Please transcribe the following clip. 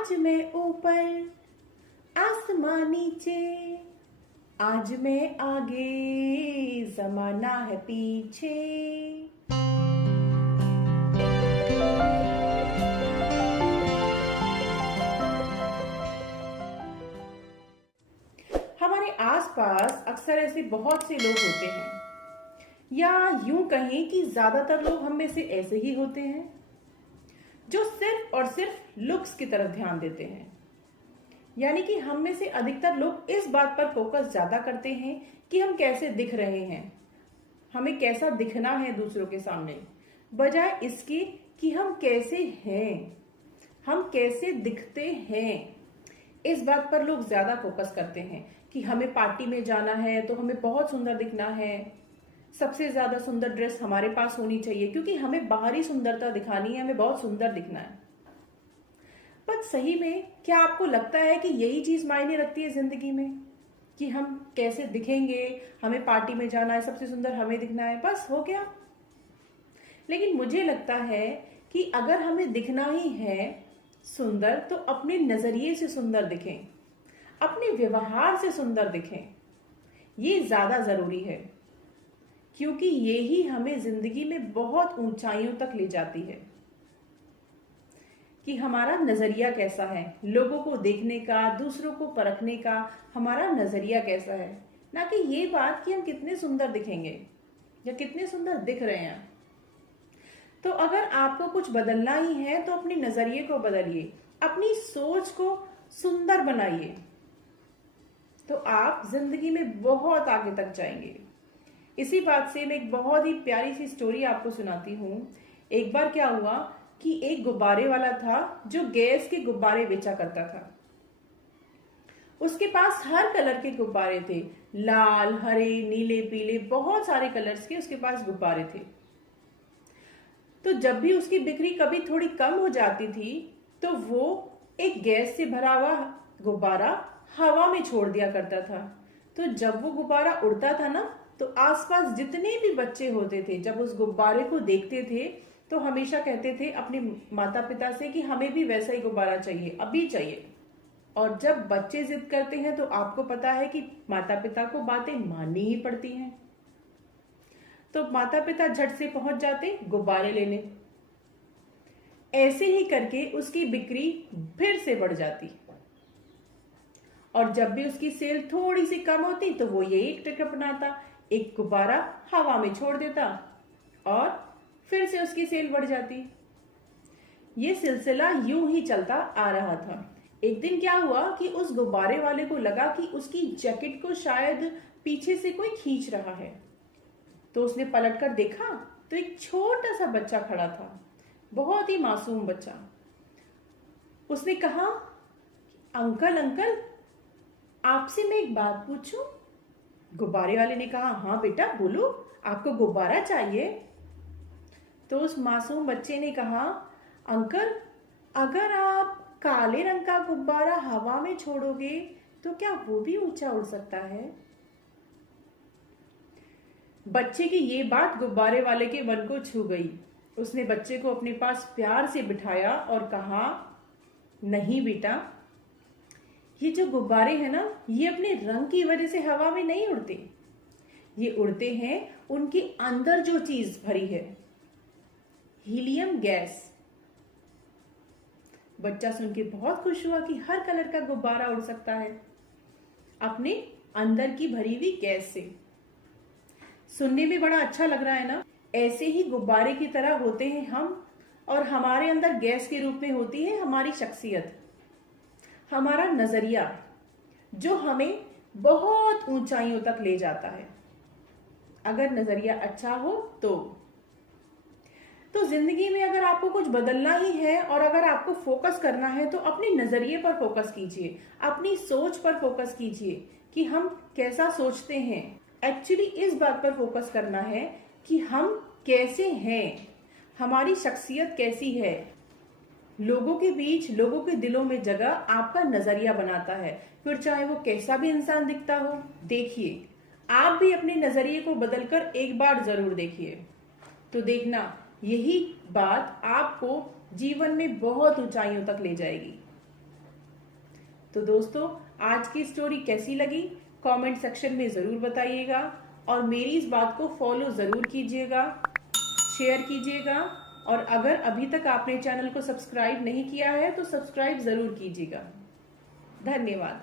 आज मैं ऊपर आसमां नीचे, आज मैं आगे जमाना है पीछे। हमारे आसपास अक्सर ऐसे बहुत से लोग होते हैं, या यूं कहें कि ज्यादातर लोग हम में से ऐसे ही होते हैं जो सिर्फ और सिर्फ लुक्स की तरफ ध्यान देते हैं। यानी कि हम में से अधिकतर लोग इस बात पर फोकस ज्यादा करते हैं कि हम कैसे दिख रहे हैं, हमें कैसा दिखना है दूसरों के सामने, बजाय इसके कि हम कैसे हैं, हम कैसे दिखते हैं। इस बात पर लोग ज्यादा फोकस करते हैं कि हमें पार्टी में जाना है तो हमें बहुत सुंदर दिखना है, सबसे ज्यादा सुंदर ड्रेस हमारे पास होनी चाहिए क्योंकि हमें बाहरी सुंदरता दिखानी है, हमें बहुत सुंदर दिखना है। पर सही में क्या आपको लगता है कि यही चीज मायने रखती है जिंदगी में, कि हम कैसे दिखेंगे, हमें पार्टी में जाना है, सबसे सुंदर हमें दिखना है, बस हो गया? लेकिन मुझे लगता है कि अगर हमें दिखना ही है सुंदर तो अपने नजरिए से सुंदर दिखें, अपने व्यवहार से सुंदर दिखें। ये ज्यादा जरूरी है क्योंकि ये ही हमें जिंदगी में बहुत ऊंचाइयों तक ले जाती है। कि हमारा नजरिया कैसा है, लोगों को देखने का, दूसरों को परखने का हमारा नजरिया कैसा है, ना कि ये बात कि हम कितने सुंदर दिखेंगे या कितने सुंदर दिख रहे हैं। तो अगर आपको कुछ बदलना ही है तो अपने नजरिए को बदलिए, अपनी सोच को सुंदर बनाइए, तो आप जिंदगी में बहुत आगे तक जाएंगे। इसी बात से मैं एक बहुत ही प्यारी सी स्टोरी आपको सुनाती हूँ। एक बार क्या हुआ कि एक गुब्बारे वाला था जो गैस के गुब्बारे बेचा करता था। उसके पास हर कलर के गुब्बारे थे, लाल, हरे, नीले, पीले, बहुत सारे कलर्स के उसके पास गुब्बारे थे। तो जब भी उसकी बिक्री कभी थोड़ी कम हो जाती थी तो वो एक गैस से भरा हुआ गुब्बारा हवा में छोड़ दिया करता था। तो जब वो गुब्बारा उड़ता था ना, तो आसपास जितने भी बच्चे होते थे जब उस गुब्बारे को देखते थे तो हमेशा कहते थे अपने माता पिता से कि हमें भी वैसा ही गुब्बारा चाहिए, अभी चाहिए। और जब बच्चे जिद करते हैं तो आपको पता है कि माता पिता को बातें माननी ही पड़ती हैं। तो माता पिता झट से पहुंच जाते गुब्बारे लेने। ऐसे ही करके उसकी बिक्री फिर से बढ़ जाती, और जब भी उसकी सेल थोड़ी सी कम होती तो वो यही ट्रिक अपनाता, एक गुब्बारा हवा में छोड़ देता और फिर से उसकी सेल बढ़ जाती। ये सिलसिला यूं ही चलता आ रहा था। एक दिन क्या हुआ कि उस गुब्बारे वाले को लगा कि उसकी जैकेट को शायद पीछे से कोई खींच रहा है। तो उसने पलटकर देखा तो एक छोटा सा बच्चा खड़ा था, बहुत ही मासूम बच्चा। उसने कहा, अंकल अंकल, आपसे मैं एक बात पूछूं? गुब्बारे वाले ने कहा, हाँ बेटा बोलो, आपको गुब्बारा चाहिए? तो उस मासूम बच्चे ने कहा, अंकल अगर आप काले रंग का गुब्बारा हवा में छोड़ोगे तो क्या वो भी ऊंचा उड़ सकता है? बच्चे की ये बात गुब्बारे वाले के मन को छू गई। उसने बच्चे को अपने पास प्यार से बिठाया और कहा, नहीं बेटा, ये जो गुब्बारे हैं ना, ये अपने रंग की वजह से हवा में नहीं उड़ते, ये उड़ते हैं उनके अंदर जो चीज भरी है, हीलियम गैस। बच्चा सुन के बहुत खुश हुआ कि हर कलर का गुब्बारा उड़ सकता है अपने अंदर की भरी हुई गैस से। सुनने में बड़ा अच्छा लग रहा है ना? ऐसे ही गुब्बारे की तरह होते हैं हम, और हमारे अंदर गैस के रूप में होती है हमारी शख्सियत, हमारा नजरिया, जो हमें बहुत ऊंचाइयों तक ले जाता है अगर नजरिया अच्छा हो तो जिंदगी में अगर आपको कुछ बदलना ही है और अगर आपको फोकस करना है तो अपने नजरिए पर फोकस कीजिए, अपनी सोच पर फोकस कीजिए कि हम कैसा सोचते हैं। एक्चुअली इस बात पर फोकस करना है कि हम कैसे हैं, हमारी शख्सियत कैसी है। लोगों के बीच, लोगों के दिलों में जगह आपका नजरिया बनाता है, फिर चाहे वो कैसा भी इंसान दिखता हो। देखिए, आप भी अपने नजरिए को बदलकर एक बार जरूर देखिए, तो देखना यही बात आपको जीवन में बहुत ऊंचाइयों तक ले जाएगी। तो दोस्तों, आज की स्टोरी कैसी लगी कमेंट सेक्शन में ज़रूर बताइएगा और मेरी इस बात को फॉलो ज़रूर कीजिएगा, शेयर कीजिएगा और अगर अभी तक आपने चैनल को सब्सक्राइब नहीं किया है तो सब्सक्राइब ज़रूर कीजिएगा। धन्यवाद।